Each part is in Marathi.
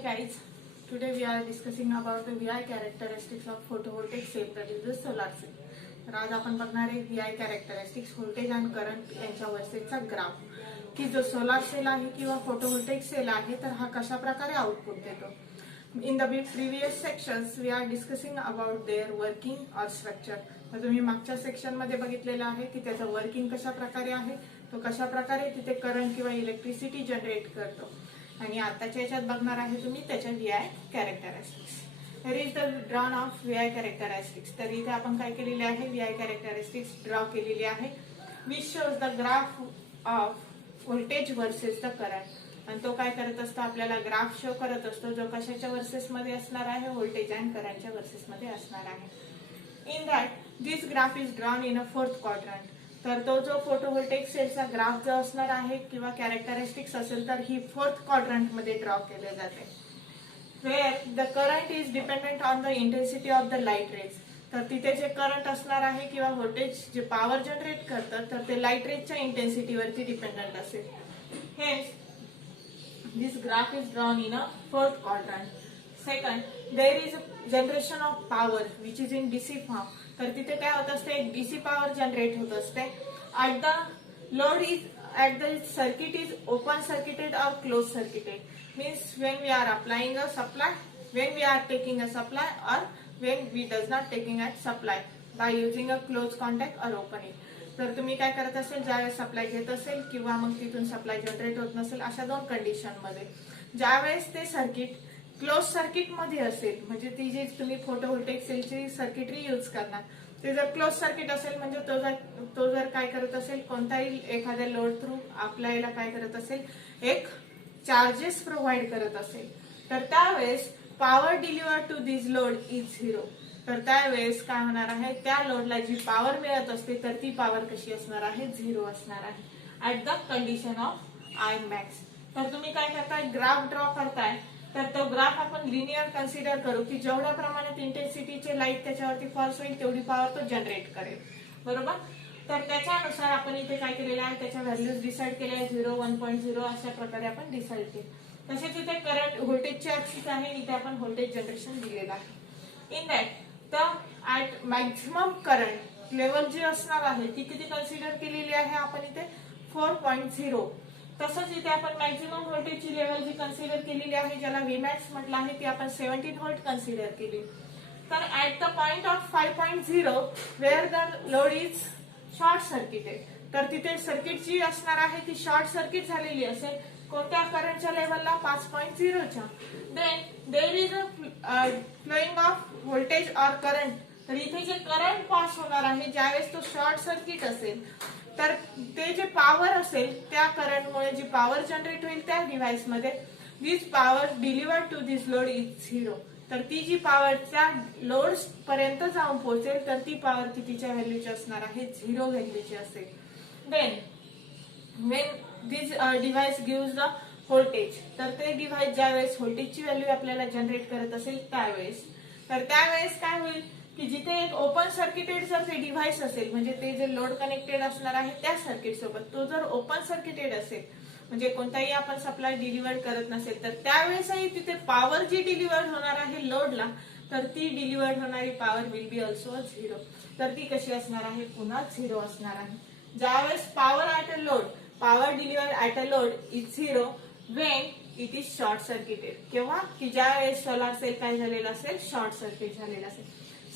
Hi guys, today we are discussing about the VI characteristics of photovoltaic cell, that is the solar cell. तर आज आपण बघणार आहे VI characteristics, व्होल्टेज आणि करंट यांच्या वर्सेसचा ग्राफ, की जो सोलार सेल आहे किंवा फोटोव्होल्टेक सेल आहे तर हा कशा प्रकारे आउटपुट देतो. In the previous sections we are discussing about their working or structure. तर तुम्ही मागच्या सेक्शन मध्ये बघितलेलं आहे की त्याचं वर्किंग कशा प्रकारे आहे, तो कशा प्रकारे तिथे करंट किंवा इलेक्ट्रिसिटी जनरेट करतो. आणि आताच्या याच्यात बघणार आहे तुम्ही त्याच्या VI characteristics. There is the drawn of VI characteristics. तर इथे आपण काय केलेले आहे, VI कॅरेक्टरिस्टिक्स ड्रॉ केलेली आहे, which shows the graph off voltage versus the current. आणि तो काय करत असतो, आपल्याला ग्राफ शो करत असतो जो कशाच्या वर्सेस मध्ये असणार आहे, व्होल्टेज अँड करंटच्या वर्सेस मध्ये असणार आहे. In that this graph is drawn in a fourth quadrant. तर तो जो फोटोव्होल्टेक सेलचा ग्राफ जो असणार आहे किंवा कॅरेक्टरिस्टिक्स असेल तर ही फोर्थ क्वाड्रंट मध्ये ड्रॉ केले जाते. Where the current is dependent on the intensity of the light rays. तर तिथे जे करंट असणार आहे किंवा व्होल्टेज जे पॉवर जनरेट करतात तर ते लाईट रेजच्या इंटेन्सिटीवरती डिपेंडंट असेल. Hence this graph is drawn in a fourth quadrant. Second, there is a generation of power which is in DC form. तर तिथे काय होत असते, एक डीसी पॉवर जनरेट होत असते. at the circuit is open circuited or closed circuited, means when we are applying a supply, when we are taking a supply, or when we does not taking a supply by using a close contact or opening. तर तुम्ही काय करत असेल, ज्यावेळेस सप्लाय घेत असेल किंवा मग तिथून सप्लाय जनरेट होत नसेल, अशा दोन कंडिशन मध्ये ज्यावेळेस ते सर्किट क्लोज सर्किट मध्ये असेल, म्हणजे ती जी तुम्ही फोटोव्होल्टेक सेलची सर्किटरी यूज करणार ते जर क्लोज सर्किट असेल, म्हणजे तो जर काय करत असेल, कोणताही एखाद्या लोड थ्रू आपल्याला काय करत असेल, एक चार्जेस प्रोव्हाइड करत असेल, तर त्यावेळेस power delivered to this load is zero. तर त्यावेळेस काय होणार आहे, त्या लोडला जी पॉवर मिळत असते तर ती पॉवर कशी असणार आहे, झिरो असणार आहे at the condition of I max. तर तुम्ही काय करताय, ग्राफ ड्रॉ करताय, तर तो ग्राफ आपण लिनियर कन्सिडर करू की जेवढ्या प्रमाणात इंटेन्सिटीचे लाईट त्याच्यावरती फॉल्स होईल तेवढी पॉवर तो जनरेट करेल, बरोबर. तर त्याच्यानुसार आपण इथे काय केलेलं आहे, त्याच्या व्हॅल्यूज डिसाइड केल्या आहे, 0, 1.0 अशा प्रकारे आपण डिसाइड केले. तसेच इथे करंट व्होल्टेजचे ऍक्सिस आहे, इथे आपण व्होल्टेज जनरेशन दिलेलं आहे. इन दॅट तर ऍट मॅक्झिमम करंट लेवल जी असणार आहे ती किती कन्सिडर केलेली आहे आपण इथे, 4.0. तसंच इथे आपण मॅक्झिमम व्होल्टेजची लेवल जी कन्सिडर केलेली आहे, ज्याला Vmax म्हटलं आहे, ती आपण 17 व्होल्ट कन्सिडर केली. तर at the point of 5.0 where the load is short circuited, तर तिथे सर्किट जी असणार आहे ती शॉर्ट सर्किट झालेली असेल, कोणत्या करंटच्या लेवलला, 5.0च्या. Then there is a flowing of voltage और करंट. तर इथे जे करंट पास होणार आहे ज्यावेळेस तो शॉर्ट सर्किट असेल, तर ते जे पॉवर असेल त्या करंटमुळे जी पॉवर जनरेट होईल त्या डिव्हाइस मध्ये, this power delivered to this load is zero. तर ती जी पॉवर त्या लोड पर्यंत जाऊन पोहोचेल तर ती पॉवर कितीच्या व्हॅल्यूची असणार आहे, 0 व्हॅल्यूची असेल. Then when this device gives the voltage, तर ते डिव्हाइस ज्यावेळेस व्होल्टेजची व्हॅल्यू आपल्याला जनरेट करत असेल त्यावेळेस, तर त्यावेळेस काय होईल की जिथे एक ओपन सर्किटेड जर ते डिव्हाइस असेल, म्हणजे ते जे लोड कनेक्टेड असणार आहे त्या सर्किट सोबत, तो जर ओपन सर्किटेड असेल, म्हणजे कोणताही आपण सप्लाय डिलिव्हर्ड करत नसेल, तर त्यावेळेसही तिथे पॉवर जी डिलिव्हर्ड होणार आहे लोडला, तर ती डिलिव्हर्ड होणारी power will be also zero. तर ती कशी असणार आहे, पुन्हा झिरो असणार आहे. ज्यावेळेस power at a load, power delivered at a load is zero Wien it is short circuited. केव्हा, की ज्यावेळेस सोलार सेल काय झालेला असेल, शॉर्ट सर्किट झालेला असेल.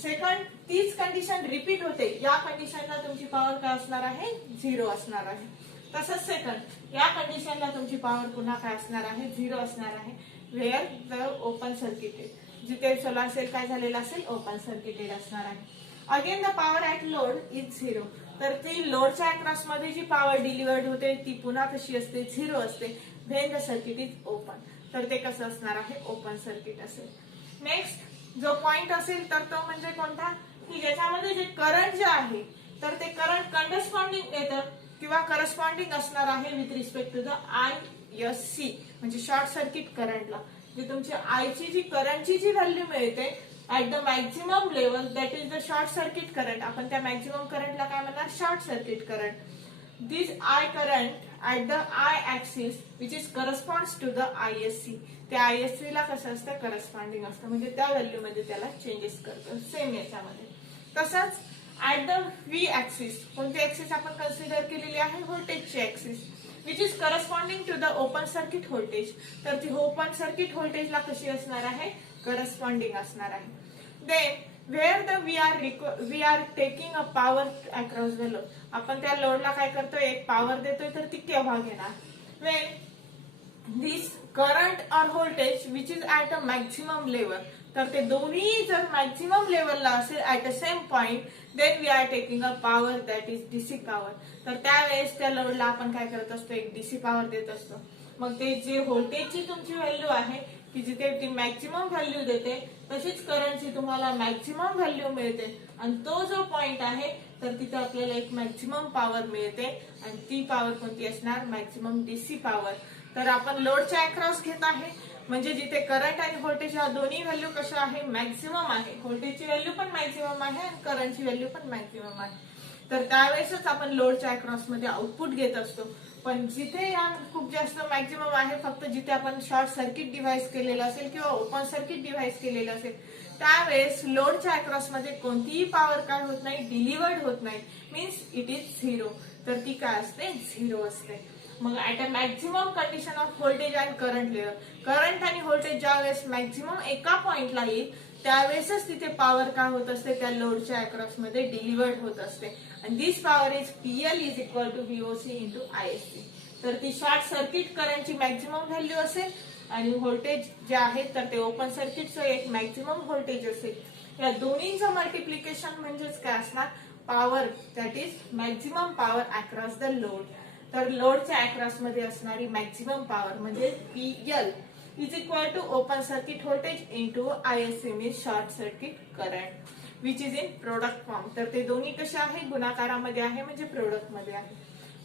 सेकंड, तीच कंडिशन रिपीट होते, या कंडिशनला तुमची पॉवर काय असणार आहे, झिरो असणार आहे. तसंच सेकंड, या कंडिशनला तुमची पॉवर पुन्हा काय असणार आहे, झिरो असणार आहे, वेअर द ओपन सर्किटेड, जिथे सोलार सेल काय झालेला असेल, ओपन सर्किटेड असणार आहे. Again the power at load is zero. तर ती लोडच्या अक्रॉस मध्ये जी पॉवर डिलिव्हर्ड होते ती पुन्हा कशी असते, झिरो असते, when the circuit is open. तर ते कसं असणार आहे, ओपन सर्किट असेल. नेक्स्ट जो पॉइंट असेल तर तो म्हणजे कोणता, की ज्याच्यामध्ये जे करंट जे आहे तर ते करंट करस्पॉन्डिंग येतं किंवा करस्पॉन्डिंग असणार आहे with respect to the ISC, म्हणजे शॉर्ट सर्किट करंटला. जे तुमची आयची जी करंटची जी व्हॅल्यू मिळते at the maximum level, that is the short circuit current. आपण त्या मॅक्झिमम करंटला काय म्हणणार, short circuit current. This I current at the I axis which is corresponds to the ISC. त्या ISC ला कसं असतं करस्पॉन्डिंग असतं म्हणजे त्या व्हॅल्यू मध्ये त्याला चेंजेस करतो सेम याच्यामध्ये. तसंच ऍट द V axis कोणती ऍक्सिस आपण कन्सिडर केलेली आहे व्होल्टेजची axis which is corresponding to the open circuit voltage. तर ती ओपन सर्किट व्होल्टेजला कशी असणार आहे करस्पॉन्डिंग असणार आहे. Then where the we are taking a power across the load. आपण त्या लोडला काय करतोय एक पॉवर देतोय तर ती केव्हा घेणार when this current or voltage which is at a maximum level. तर ते दोन्ही जर मॅक्झिमम लेवलला असेल at a same point then we are taking a power that is DC power. तर त्यावेळेस त्या लोडला आपण काय करत असतो एक डीसी पॉवर देत असतो. मग ते जे व्होल्टेजची तुमची व्हॅल्यू आहे की जिथे ती मॅक्झिमम व्हॅल्यू देते तशीच करंटची तुम्हाला मॅक्झिमम व्हॅल्यू मिळते आणि तो जो पॉइंट आहे तर तिथे आपल्याला एक मॅक्झिमम पॉवर मिळते आणि ती पॉवर कोणती असणार मॅक्झिमम डीसी पॉवर. तर आपण लोडच्या अक्रॉस घेत आहे म्हणजे जिथे करंट आणि व्होल्टेज या दोन्ही व्हॅल्यू कशा आहे मॅक्झिमम आहे. व्होल्टेजची व्हॅल्यू पण मॅक्झिमम आहे आणि करंटची व्हॅल्यू पण मॅक्झिमम आहे. तर त्यावेळेसच आपण लोडच्या अक्रॉस मध्ये आउटपुट घेत असतो. पण जिथे या खूप जास्त मॅक्झिमम आहे फक्त जिथे आपण शॉर्ट सर्किट डिव्हाइस केलेलं असेल किंवा ओपन सर्किट डिव्हाइस केलेलं असेल त्यावेळेस लोडच्या अक्रॉस मध्ये कोणतीही पॉवर काय होत नाही डिलिव्हर्ड होत नाही मीन्स इट इज झिरो. तर ती काय असते झिरो असते. मग at a maximum condition off voltage and current level current आणि व्होल्टेज ज्या वेळेस मॅक्झिमम एका पॉइंटला येईल त्यावेळेसच तिथे पॉवर काय होत असते त्या लोडच्या अक्रॉस मध्ये डिलिव्हर्ड होत असते आणि this power is PL is equal to VOC into ISC. तर ती शॉर्ट सर्किट करंटची मॅक्झिमम व्हॅल्यू असेल आणि व्होल्टेज जे आहे तर ते ओपन सर्किटचं एक मॅक्झिमम व्होल्टेज असेल. या दोन्हीचं मल्टिप्लिकेशन म्हणजेच काय असणार power that is maximum power across the load. तर लोडच्या अक्रॉस मध्ये असणारी मॅक्झिमम पॉवर म्हणजे PL is equal to open circuit voltage into ISC means short circuit current which is in product form. तर ते दोन्ही कसे आहे गुणाकारामध्ये आहे म्हणजे प्रोडक्ट मध्ये आहे.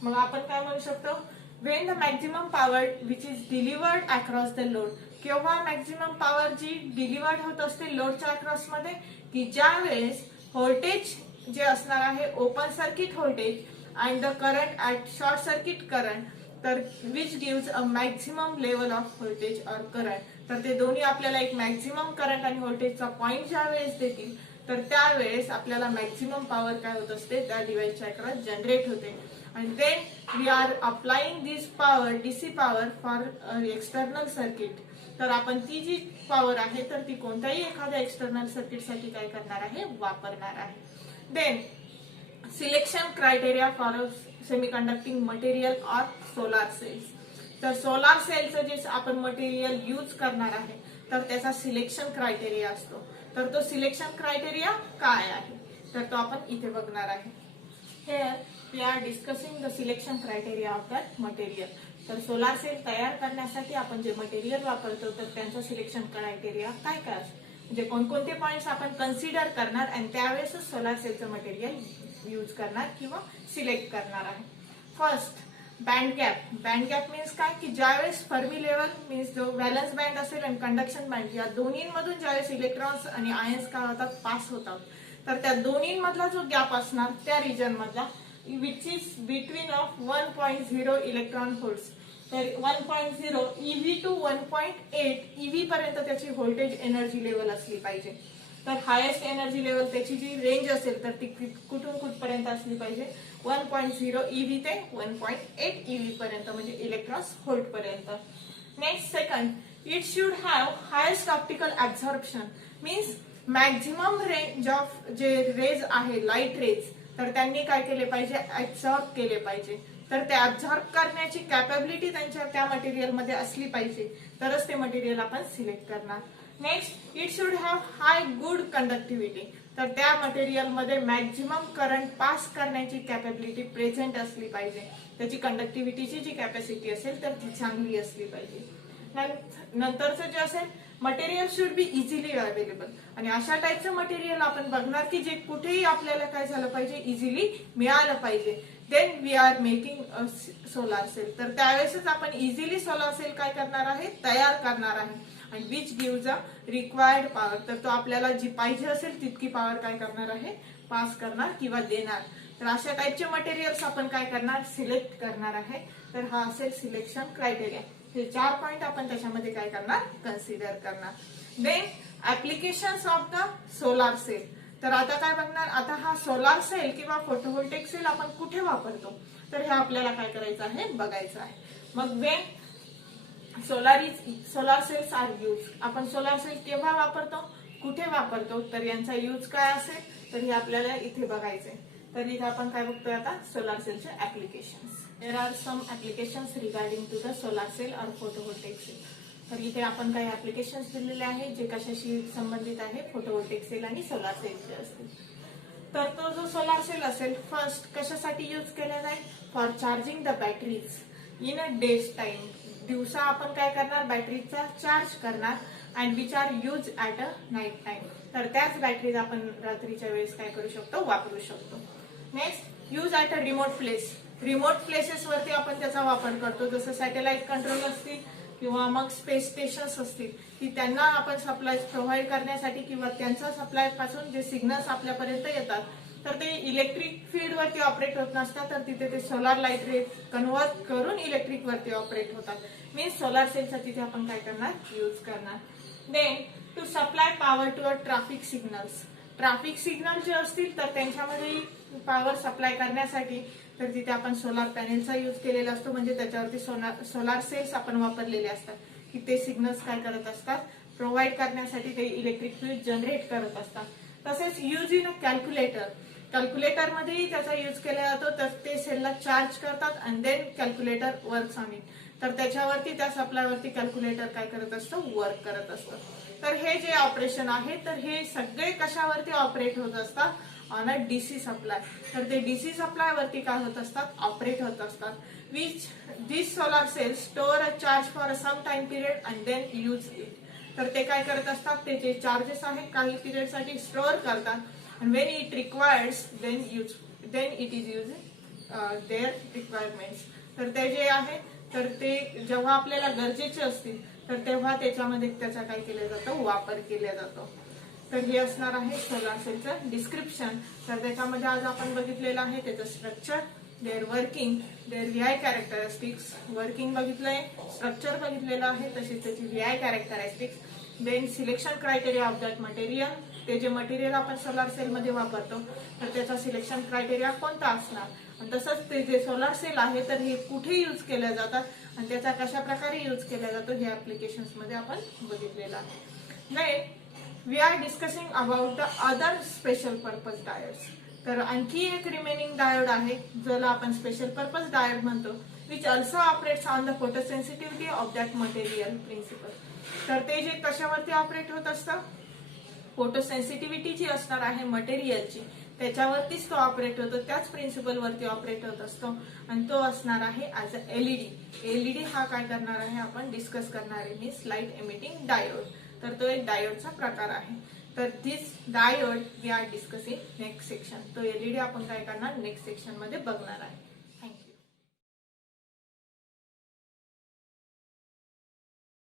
मग आपण काय म्हणू शकतो when the maximum power which is delivered across the load. केव्हा मॅक्झिमम पॉवर जी डिलिव्हर्ड होत असते लोडच्या अक्रॉस मध्ये की ज्या वेळेस व्होल्टेज जे असणार आहे open circuit voltage and the current at short circuit current तर which gives a maximum level of voltage or current. तर ते दोन्ही आपल्याला एक मॅक्झिमम करंट आणि व्होल्टेजचा पॉइंट ज्या वेळेस देतील तर त्यावेळेस आपल्याला मॅक्झिमम पॉवर काय होत असते त्या डिव्हाइसच्या अक्रॉस जनरेट होते आणि then we are applying this power DC power for external circuit. तर आपण ती जी पॉवर आहे तर ती कोणत्याही एखाद्या एक्सटर्नल सर्किट साठी काय करणार आहे वापरणार आहे. Then selection criteria for semiconducting material or solar cells. तर सोलार सेलचं जे आपण मटेरियल यूज करणार आहे तर त्याचा सिलेक्शन क्रायटेरिया असतो. तर तो सिलेक्शन क्रायटेरिया काय आहे तर तो आपण इथे बघणार आहे. Here we are discussing the selection criteria of that material. तर सोलार सेल तयार करण्यासाठी आपण जे मटेरियल वापरतो तर त्यांचा सिलेक्शन क्रायटेरिया काय काय असतो म्हणजे कोणकोणते पॉइंट्स आपण कन्सिडर करणार आणि त्यावेळेसच सोलार सेलचं मटेरियल यूज करणार किंवा सिलेक्ट करणार आहे. First band gap. Band gap means काय की ज्यावेळेस फर्मी लेवल मीन्स जो व्हॅलन्स बँड असेल आणि कंडक्शन बँड या दोन्हीमधून ज्यावेळेस इलेक्ट्रॉन्स आणि आयन्स काय होतात पास होतात तर त्या दोन्हीमधला जो गॅप असणार त्या रिजन मधला which is between of 1.0 electron volts. तर 1.0 EV टू 1.8 EV पर्यंत त्याची व्होल्टेज एनर्जी लेवल असली पाहिजे. तर हायेस्ट एनर्जी लेवल त्याची जी रेंज असेल तर ती कुठून कुठपर्यंत असली पाहिजे 1.0 EV ते 1.8 EV पर्यंत म्हणजे इलेक्ट्रॉन्स व्होल्ट पर्यंत. Next second it should have highest optical absorption means maximum range of जे रेज आहे लाईट रेज तर त्यांनी काय केले पाहिजे ऍब्झॉर्ब केले पाहिजे. तर ते ऍब्झॉर्ब करण्याची कॅपॅबिलिटी त्यांच्या त्या मटेरियल मध्ये असली पाहिजे तरच ते मटेरियल आपण सिलेक्ट करणार. Next it should have hi good conductivity. तर त्या मटेरियल मध्ये मॅक्झिमम करंट पास करण्याची कॅपॅबिलिटी प्रेझेंट असली पाहिजे. त्याची कंडक्टिव्हिटीची जी कॅपॅसिटी असेल तर ती चांगली असली पाहिजे. नंतरचं जे असेल material should be easily available आणि अशा टाईपचं मटेरियल आपण बघणार की जे कुठेही आपल्याला काय झालं पाहिजे इझिली मिळालं पाहिजे. Then we are making solar cell. तर त्यावेळेसच आपण इझिली सोलार सेल काय करणार आहे तयार करणार आहे आणि which gives a required power. तर तो आपल्याला जी पाहिजे असेल तितकी पॉवर काय करणार आहे पास करणार किंवा देणार. तर अशा टाईपचे मटेरियल्स आपण काय करणार, सिलेक्ट करणार आहे. तर हा असेल सिलेक्शन क्रायटेरिया. हे 4 पॉइंट आपण त्याच्यामध्ये काय करणार, कन्सिडर करणार. Then applications of the solar cell. तर आता काय बघणार, आता हा सोलार सेल किंवा फोटोव्होल्टेक सेल आपण कुठे वापरतो, तर हे आपल्याला काय करायचं आहे, बघायचं आहे. मग when solar cells are use, आपण सोलार सेल केव्हा वापरतो, कुठे वापरतो, तर यांचा यूज काय असेल, तर हे आपल्याला इथे बघायचंय. तर इथे आपण काय बघतोय आता, सोलार सेलचे applications. There are some applications regarding to the solar cell or photovoltaic sale. तर इथे आपण काही ऍप्लिकेशन्स दिलेले आहेत जे कशाशी संबंधित आहे, फोटोव्होल्टेक सेल आणि सोलार सेलचे असतील. तर तो जो सोलार सेल असेल, फर्स्ट कशासाठी यूज केला जाईल, for charging the batteries in a days time. दिवसा आपण काय करणार, बॅटरीचा चार्ज करणार, and which are use at a night time. तर त्याच बॅटरीज आपण रात्रीच्या वेळेस काय करू शकतो, वापरू शकतो. Next, use at a remote place. Remote places वरती आपण त्याचा वापर करतो, जसं सॅटेलाइट कंट्रोल असतील किंवा मग स्पेस स्टेशन्स असतील, की त्यांना आपण सप्लाय प्रोव्हाइड करण्यासाठी किंवा त्यांचा सप्लाय पासून जे सिग्नल्स आपल्यापर्यंत येतात, तर ते इलेक्ट्रिक फील्ड वरती ऑपरेट होत नसतात, तर तिथे ते सोलार लाईट रे कन्व्हर्ट करून इलेक्ट्रिक वरती ऑपरेट होतात. मीन्स सोलार सेलचा तिथे आपण काय करणार, यूज करणार. Then to supply power to a traffic signals. Traffic signal जे असतील तर त्यांच्यामध्ये पॉवर सप्लाय करण्यासाठी तर तिथे आपण सोलार पॅनेलचा यूज केलेला असतो, म्हणजे त्याच्यावरती सोलार सेल्स आपण वापरलेले असतात, की ते सिग्नल्स काय करत असतात, प्रोव्हाइड करण्यासाठी ते इलेक्ट्रिक फील्ड जनरेट करत असतात. तसेच use in a calculator. Calculator मध्येही त्याचा यूज केला जातो, तर ते सेलला चार्ज करतात and then calculator works on it. तर त्याच्यावरती त्या सप्लायवरती कॅल्क्युलेटर काय करत असतं, वर्क करत असतं. तर हे जे ऑपरेशन आहे, तर हे सगळे कशावरती ऑपरेट होत असतात, ऑन अ डीसी सप्लाय. तर ते डीसी सप्लाय वरती काय होत असतात, ऑपरेट होत असतात. Which this solar cell store a charge for a some time period and then use it. तर ते काय करत असतात, ते जे चार्जेस आहेत काही पिरियड साठी स्टोअर करतात, and when it requires then it is using their requirements. तर ते जे आहे, तर ते जेव्हा आपल्याला गरजेचे असतील तर तेव्हा त्याच्यामध्ये त्याचा काय केलं जातं, वापर केला जातो. तर हे असणार आहे सोलार सेलचं डिस्क्रिप्शन. तर त्याच्यामध्ये आज आपण बघितलेलं आहे त्याचं structure, their working, their VI characteristics. Working बघितलंय, स्ट्रक्चर बघितलेलं आहे, तसेच त्याची VI characteristics. Then selection criteria of that material. ते जे मटेरियल आपण सोलार सेल मध्ये वापरतो तर त्याचा सिलेक्शन क्रायटेरिया कोणता असणार, आणि तसंच ते जे सोलार सेल आहे तर हे कुठे यूज केल्या जातात आणि त्याचा कशा प्रकारे यूज केला जातो, हे ऍप्लिकेशन्स मध्ये आपण बघितलेलं आहे. Next we are discussing about the other special purpose diodes. तर आणखी एक रिमेनिंग डायोड आहे ज्याला आपण स्पेशल पर्पज डायोड म्हणतो, which also operates on the photosensitivity of that material principle. तर ते जे कशावरती ऑपरेट होत असतं, फोटोसेन्सिटिव्हिटी जी असणार आहे मटेरियलची त्याच्यावरतीच तो ऑपरेट होतो, त्याच प्रिन्सिपल वरती ऑपरेट होत असतो, आणि तो असणार आहे ऍज अ एलईडी. एलईडी हा काय करणार आहे, आपण डिस्कस करणार आहे, मीन्स लाईट एमिटिंग डायोड. तर तो एक डायोडचा प्रकार आहे. तर this diode we are discussing next section. तो एलईडी आपण काय करणार, नेक्स्ट सेक्शन मध्ये बघणार आहे.